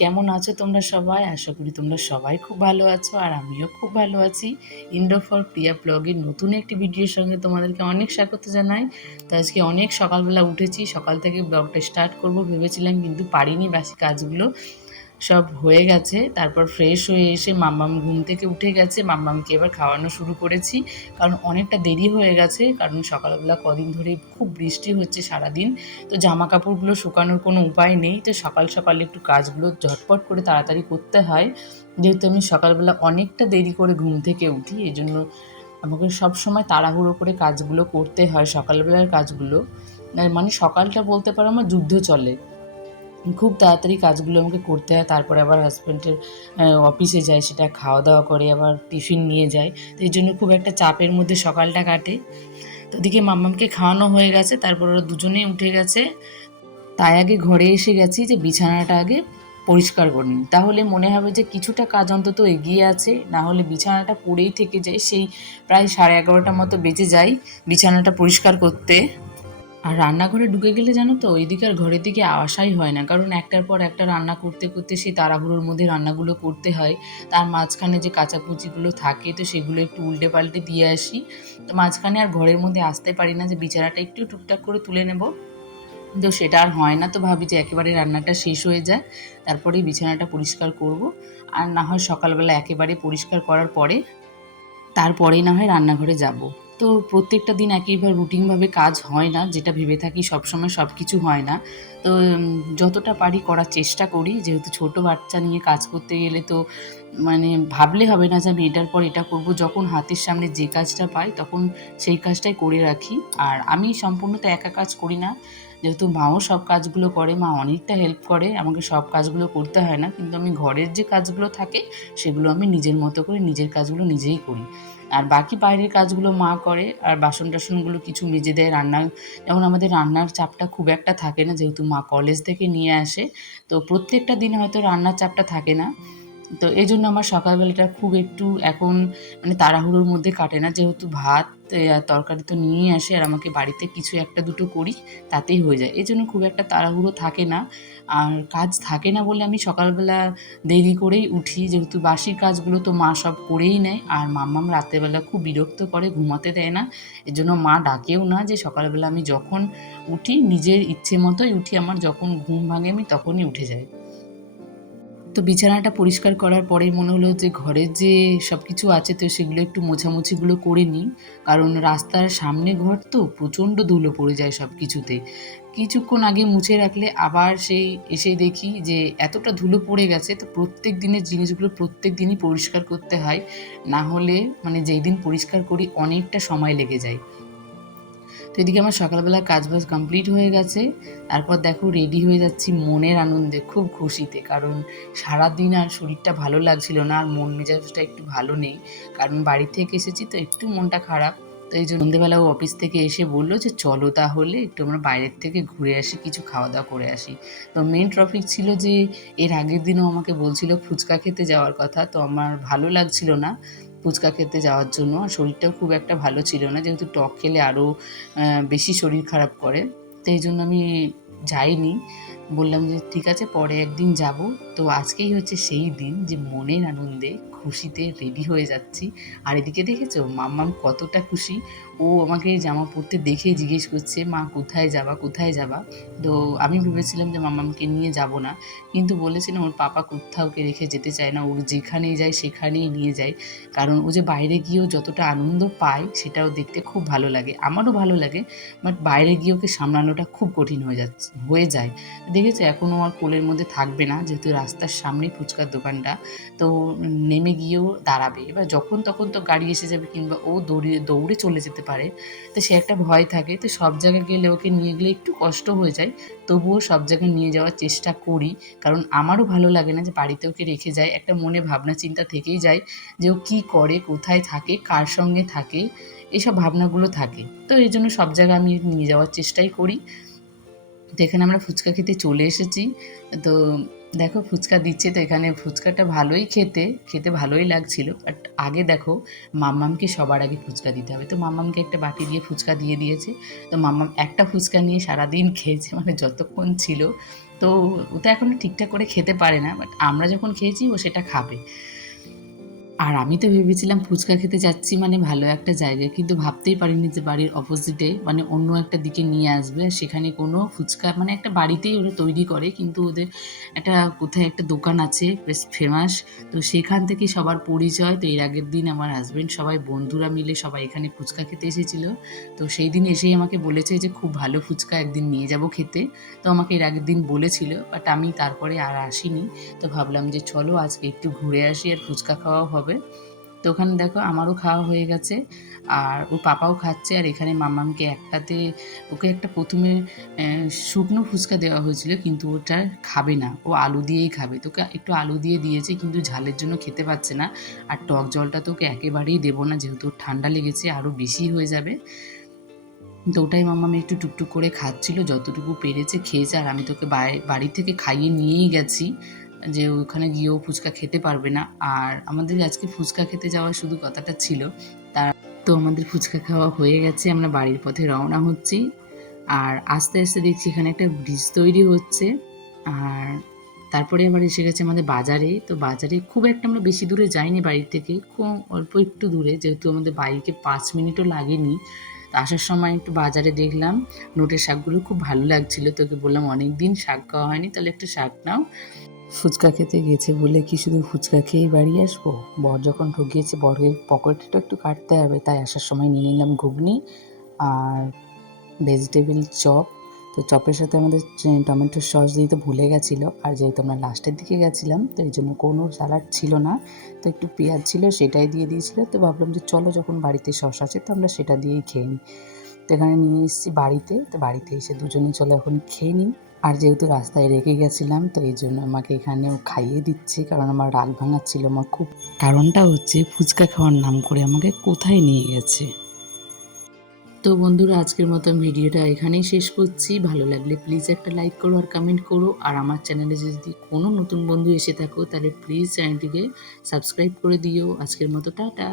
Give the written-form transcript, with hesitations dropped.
কেমন আছো তোমরা সবাই? আশা করি তোমরা সবাই খুব ভালো আছো আর আমিও খুব ভালো আছি। ইন্ডো ফর প্রিয়া ব্লগের নতুন একটি ভিডিওর সঙ্গে তোমাদেরকে অনেক স্বাগত জানাই। তো আজকে অনেক সকালবেলা উঠেছি, সকাল থেকে ব্লগটা স্টার্ট করব ভেবেছিলাম কিন্তু পারিনি, বাসি কাজগুলো সব হয়ে গেছে। তারপর ফ্রেশ হয়ে এসে মাম্মাম ঘুম থেকে উঠে গেছে, মাম্মামকে এবার খাওয়ানো শুরু করেছি কারণ অনেকটা দেরি হয়ে গেছে, কারণ সকালবেলা কদিন ধরে খুব বৃষ্টি হচ্ছে সারাদিন। তো জামা কাপড়গুলো শুকানোর কোনো উপায় নেই, তো সকাল সকাল একটু কাজগুলো ঝটপট করে তাড়াতাড়ি করতে হয়। যেহেতু আমি সকালবেলা অনেকটা দেরি করে ঘুম থেকে উঠি, এই জন্য আমাকে সবসময় তাড়াহুড়ো করে কাজগুলো করতে হয়। সকালবেলার কাজগুলো মানে সকালটা বলতে পারো আমার যুদ্ধ চলে, খুব তাড়াতাড়ি কাজগুলো আমাকে করতে হয়। তারপরে আবার হাজব্যান্ডের অফিসে যায়, সেটা খাওয়া দাওয়া করে আবার টিফিন নিয়ে যায়, তো এই জন্য খুব একটা চাপের মধ্যে সকালটা কাটে। তো ওদিকে মাম্মামকে খাওয়ানো হয়ে গেছে, তারপর ওরা দুজনেই উঠে গেছে। তাই আগে ঘরে এসে গেছি যে বিছানাটা আগে পরিষ্কার করে নিই, তাহলে মনে হবে যে কিছুটা কাজ অন্তত এগিয়ে আছে। না হলে বিছানাটা পড়েই থেকে যায়, সেই প্রায় 11:30টার মতো বেজে যায় বিছানাটা পরিষ্কার করতে। আর রান্নাঘরে ঢুকে গেলে জানো তো ওইদিকে আর ঘরের দিকে আসাই হয় না, কারণ একটার পর একটা রান্না করতে করতে সেই তাড়াহুড়োর মধ্যে রান্নাগুলো করতে হয়। তার মাঝখানে যে কাচাকুচিগুলো থাকে তো সেগুলো একটু উল্টে পাল্টে দিয়ে আসি, তো মাঝখানে আর ঘরের মধ্যে আসতে পারি না যে বিছানাটা একটু টুকটাক করে তুলে নেব। তো সেটা আর হয় না, তো ভাবি যে একেবারে রান্নাটা শেষ হয়ে যায় তারপরেই বিছানাটা পরিষ্কার করব। আর না হয় সকালবেলা একেবারে পরিষ্কার করার পরে তারপরেই না হয় রান্নাঘরে যাব। তো প্রত্যেকটা দিন একইভাবে রুটিনভাবে কাজ হয় না, যেটা ভেবে থাকি সবসময় সব কিছু হয় না। তো যতটা পারি করার চেষ্টা করি, যেহেতু ছোট বাচ্চা নিয়ে কাজ করতে গেলে তো মানে ভাবলে হবে না যে আমি এটার পর এটা করব, যখন হাতের সামনে যে কাজটা পাই তখন সেই কাজটাই করে রাখি। আর আমি সম্পূর্ণত একা কাজ করি না, যেহেতু মাও সব কাজগুলো করে, মা অনেকটা হেল্প করে, আমাকে সব কাজগুলো করতে হয় না, কিন্তু আমি ঘরের যে কাজগুলো থাকে সেগুলো আমি নিজের মতো করে নিজের কাজগুলো নিজেই করি। আর বাকি বাইরের কাজগুলো মা করে, আর বাসন টাসনগুলো কিছু মেজে দেয়। রান্না, যেমন আমাদের রান্নার চাপটা খুব একটা থাকে না, যেহেতু মা কলেজ থেকে নিয়ে আসে, তো প্রত্যেকটা দিন হয়তো রান্নার চাপটা থাকে না। তো এই জন্য আমার সকালবেলাটা খুব একটু এখন মানে তাড়াহুড়োর মধ্যে কাটে না, যেহেতু ভাত আর তরকারি তো নিয়েই আসে আর আমাকে বাড়িতে কিছু একটা দুটো করি তাতেই হয়ে যায়, এই জন্য খুব একটা তাড়াহুড়ো থাকে না। আর কাজ থাকে না বলে আমি সকালবেলা দেরি করেই উঠি, যেহেতু বাসির কাজগুলো তো মা সব করেই নেয়। আর মাম্মাম রাতেরবেলা খুব বিরক্ত করে, ঘুমাতে দেয় না, এজন্য মা ডাকেও না। যে সকালবেলা আমি যখন উঠি নিজের ইচ্ছে মতোই উঠি, আমার যখন ঘুম ভাঙে আমি তখনই উঠে যাই। তো বিছানাটা পরিষ্কার করার পরেই মনে হলো যে ঘরের যে সব কিছু আছে তো সেগুলো একটু মোছামুছিগুলো করে নিই, কারণ রাস্তার সামনে ঘর তো প্রচণ্ড ধুলো পড়ে যায় সব কিছুতে। কিছুক্ষণ আগে মুছে রাখলে আবার সেই এসে দেখি যে এতটা ধুলো পড়ে গেছে, তো প্রত্যেক দিনের জিনিসগুলো প্রত্যেক দিনই পরিষ্কার করতে হয়, না হলে মানে যেই দিন পরিষ্কার করি অনেকটা সময় লেগে যায়। তো এদিকে আমার সকালবেলা কাজবাজ কমপ্লিট হয়ে গেছে। তারপর দেখো রেডি হয়ে যাচ্ছি মনের আনন্দে, খুব খুশিতে, কারণ সারাদিন আর শরীরটা ভালো লাগছিল না আর মন মেজাজটা একটু ভালো নেই, কারণ বাড়ি থেকে এসেছি তো একটু মনটা খারাপ। তো এই জন্য সন্ধ্যেবেলা ও অফিস থেকে এসে বললো যে চলো তাহলে একটু আমরা বাইরের থেকে ঘুরে আসি, কিছু খাওয়া দাওয়া করে আসি। তো মেন টপিক ছিল যে এর আগের দিনও আমাকে বলছিল ফুচকা খেতে যাওয়ার কথা, তো আমার ভালো লাগছিল না ফুচকা খেতে যাওয়ার জন্য, আর শরীরটাও খুব একটা ভালো ছিল না, যেহেতু টক খেলে আরও বেশি শরীর খারাপ করে। তো এই জন্য আমি যাইনি, বললাম যে ঠিক আছে পরে একদিন যাব। তো আজকেই হচ্ছে সেই দিন যে মনের আনন্দে খুশিতে রেডি হয়ে যাচ্ছি। আর এদিকে দেখেছো মাম্মাম কতটা খুশি, ও আমাকে জামা পরতে দেখেই জিজ্ঞেস করছে মা কোথায় যাবা কোথায় যাবা। তো আমি ভেবেছিলাম যে মাম্মামকে নিয়ে যাব না, কিন্তু বলেছিলাম ওর পাপা কোথাও ওকে রেখে যেতে চায় না, ওর যেখানেই যায় সেখানেই নিয়ে যায়, কারণ ও যে বাইরে গিয়েও যতটা আনন্দ পায় সেটাও দেখতে খুব ভালো লাগে, আমারও ভালো লাগে, বাট বাইরে গিয়ে ওকে সামলানোটা খুব কঠিন হয়ে যায়। দেখেছো এখনও আর কোলের মধ্যে থাকবে না, যেহেতু রাস্তার সামনেই ফুচকার দোকানটা, তো নেমে গিয়েও দাঁড়াবে, এবার যখন তখন তো গাড়ি এসে যাবে কিংবা ও দৌড়ে দৌড়ে চলে যেতে পারে, তো সে একটা ভয় থাকে। তো সব জায়গায় গেলে ওকে নিয়ে গেলে একটু কষ্ট হয়ে যায়, তবুও সব জায়গায় নিয়ে যাওয়ার চেষ্টা করি, কারণ আমারও ভালো লাগে না যে বাড়িতে ওকে রেখে যায়, একটা মনে ভাবনা চিন্তা থেকেই যায় যে ও কী করে, কোথায় থাকে, কার সঙ্গে থাকে, এইসব ভাবনাগুলো থাকে। তো এই জন্য সব জায়গায় আমি নিয়ে যাওয়ার চেষ্টাই করি। তো এখানে আমরা ফুচকা খেতে চলে এসেছি। তো দেখো ফুচকা দিচ্ছে, তো এখানে ফুচকাটা ভালোই খেতে খেতে ভালোই লাগছিল, বাট আগে দেখো মাম্মামকে সবার আগে ফুচকা দিতে হবে, তো মাম্মামকে একটা বাটি দিয়ে ফুচকা দিয়ে দিয়েছে। তো মাম্মাম একটা ফুচকা নিয়ে সারাদিন খেয়েছে, মানে যতক্ষণ ছিল তো ও তো এখনও ঠিকঠাক করে খেতে পারে না, বাট আমরা যখন খেয়েছি ও সেটা খাবে। আর আমি তো ভেবেছিলাম ফুচকা খেতে যাচ্ছি মানে ভালো একটা জায়গায়, কিন্তু ভাবতেই পারিনি যে বাড়ির অপোজিটে মানে অন্য একটা দিকে নিয়ে আসবে। আর সেখানে কোনো ফুচকা মানে একটা বাড়িতেই ওরা তৈরি করে, কিন্তু ওদের একটা কোথায় একটা দোকান আছে বেশ ফেমাস। তো সেখান থেকেই সবার পরিচয়। তো এর আগের দিন আমার হাসব্যান্ড সবাই বন্ধুরা মিলে সবাই এখানে ফুচকা খেতে এসেছিল। তো সেই দিন এসেই আমাকে বলেছে যে খুব ভালো ফুচকা, একদিন নিয়ে যাব খেতে। তো আমাকে এর আগের দিন বলেছিল, বাট আমি তারপরে আর আসিনি। তো ভাবলাম যে চলো আজকে একটু ঘুরে আসি আর ফুচকা খাওয়াও হবে। তো ওখানে দেখো আমারও খাওয়া হয়ে গেছে, আর ওর পাপাও খাচ্ছে। আর এখানে মাম্মামকে একটাতে, ওকে একটা প্রথমে শুকনো ফুচকা দেওয়া হয়েছিল, কিন্তু ওটা খাবে না, ও আলু দিয়েই খাবে। তোকে একটু আলু দিয়ে দিয়েছে, কিন্তু ঝালের জন্য খেতে পাচ্ছে না। আর টক জলটা তো ওকে একেবারেই দেবো না, যেহেতু ওর ঠান্ডা লেগেছে আরও বেশি হয়ে যাবে। তো ওটাই মাম্মাম একটু টুকটুক করে খাচ্ছিল, যতটুকু পেরেছে খেয়েছে। আর আমি তোকে বাড়ি থেকে খাইয়ে নিয়েই গেছি, যে ওখানে গিয়েও ফুচকা খেতে পারবে না। আর আমাদের আজকে ফুচকা খেতে যাওয়ার শুধু কথাটা ছিল। তো আমাদের ফুচকা খাওয়া হয়ে গেছে, আমরা বাড়ির পথে রওনা হচ্ছি। আর আস্তে আস্তে দেখছি এখানে একটা ব্রিজ তৈরি হচ্ছে। আর তারপরে আবার এসে গেছে আমাদের বাজারে। তো বাজারে খুব একটা আমরা বেশি দূরে যাইনি বাড়ির থেকে, খুব অল্প একটু দূরে, যেহেতু আমাদের বাইকে 5 মিনিটও লাগেনি। তো আসার সময় একটু বাজারে দেখলাম নোটের শাকগুলো খুব ভালো লাগছিল। তোকে বললাম অনেক দিন শাক খাওয়া হয়নি, তাহলে একটা শাক নাও। ফুচকা খেতে গেছে বলে কি শুধু ফুচকা খেয়েই বাড়ি আসবো? বর যখন ঢুকিয়েছে, বরের পকেটটা একটু কাটতে হবে, তাই আসার সময় নিয়ে নিলাম ঘুগনি আর ভেজিটেবিল চপ। তো চপের সাথে আমাদের টমেটো সস দিতে ভুলে গেছিলো, আর যেহেতু আমরা লাস্টের দিকে গেছিলাম তো এই জন্য কোনো স্যালাড ছিল না। তো একটু পেঁয়াজ ছিল, সেটাই দিয়ে দিয়েছিলো। তো ভাবলাম যে চলো যখন বাড়িতে সস আছে তো আমরা সেটা দিয়েই খেয়ে নিই। তো এখানে নিয়ে এসেছি বাড়িতে। তো বাড়িতে এসে দুজনে চলো এখন খেয়ে নিই। আর যেহেতু রাস্তায় রেখে গেছিলাম, তো এই জন্য আমাকে এখানেও খাইয়ে দিচ্ছে, কারণ আমার রাগ ভাঙাচ্ছিল আমার খুব। কারণটা হচ্ছে ফুচকা খাওয়ার নাম করে আমাকে কোথায় নিয়ে গেছে। তো বন্ধুরা, আজকের মতন ভিডিওটা এখানেই শেষ করছি। ভালো লাগলে প্লিজ একটা লাইক করো আর কমেন্ট করো। আর আমার চ্যানেলে যদি কোনো নতুন বন্ধু এসে থাকো, তাহলে প্লিজ চ্যানেলটিকে সাবস্ক্রাইব করে দিও। আজকের মতো টাটা।